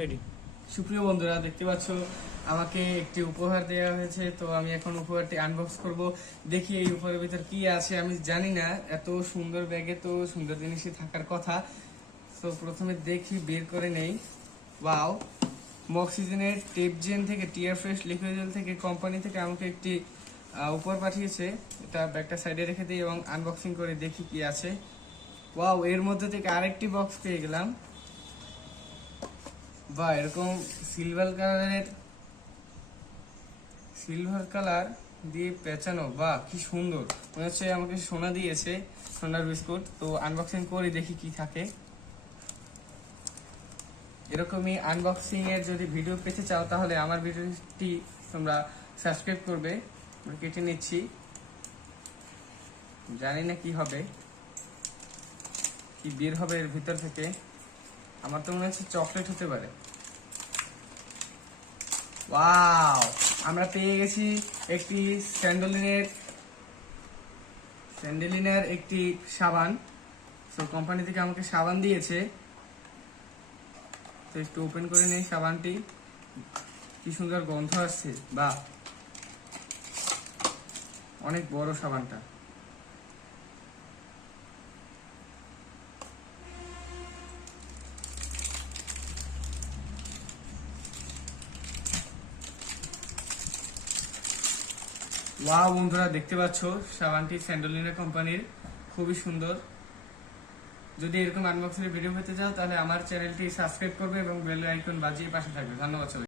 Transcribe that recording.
Ready. সুপ্রিয় বন্ধুরা, দেখতে পাচ্ছ আমাকে একটি উপহার দেওয়া হয়েছে। তো আমি এখন উপহারটি আনবক্স করব। দেখি এই উপহারের ভিতর কি আছে। আমি জানি না, এত সুন্দর ব্যাগে তো সুন্দর জিনিসই থাকার কথা। তো প্রথমে দেখি, বের করে নেই। ওয়াও, মক্সিজেনের টেপজেন থেকে টিয়ার ফ্রেশ লিকুইড জেল থেকে কোম্পানি থেকে আমাকে একটি উপহার পাঠিয়েছে। এটা ব্যাগটা সাইডে রেখে দিই এবং আনবক্সিং করে দেখি কি আছে। ওয়াও, এর মধ্যে থেকে আরেকটি বক্স পেয়ে গেলাম। বা এরকম সিলভার কালার দিয়ে পেঁচানো, বা কি সুন্দর মনে হচ্ছে। আমাকে সোনা দিয়েছে, সোনার বিস্কুট। তো আনবক্সিং করে দেখি কি থাকে। এরকমই আনবক্সিং এর যদি ভিডিও পেতে চাও তাহলে আমার ভিডিওটি তোমরা সাবস্ক্রাইব করবে। আমরা কেটে নিচ্ছি, জানি না কি হবে, কি বের হবে এর ভিতর থেকে। আমার তো মনে হচ্ছে চকলেট হতে পারে। ওয়াও, আমরা পেয়ে গেছি একটি স্যান্ডেলিনের একটি সাবান। তো কোম্পানি থেকে আমাকে সাবান দিয়েছে। তো একটু ওপেন করে নেই সাবানটি। কি সুন্দর গন্ধ আসছে, বা অনেক বড় সাবানটা। ওয়াও বন্ধুরা, দেখতে পাচ্ছ সাবানটি স্যান্ডেলিনা কোম্পানির, খুবই সুন্দর। যদি এরকম আনবক্সিং ভিডিও পেতে চাও তাহলে আমার চ্যানেলটি সাবস্ক্রাইব করবে এবং বেল আইকন বাজিয়ে পাশে থাকবে। ধন্যবাদ সবাই।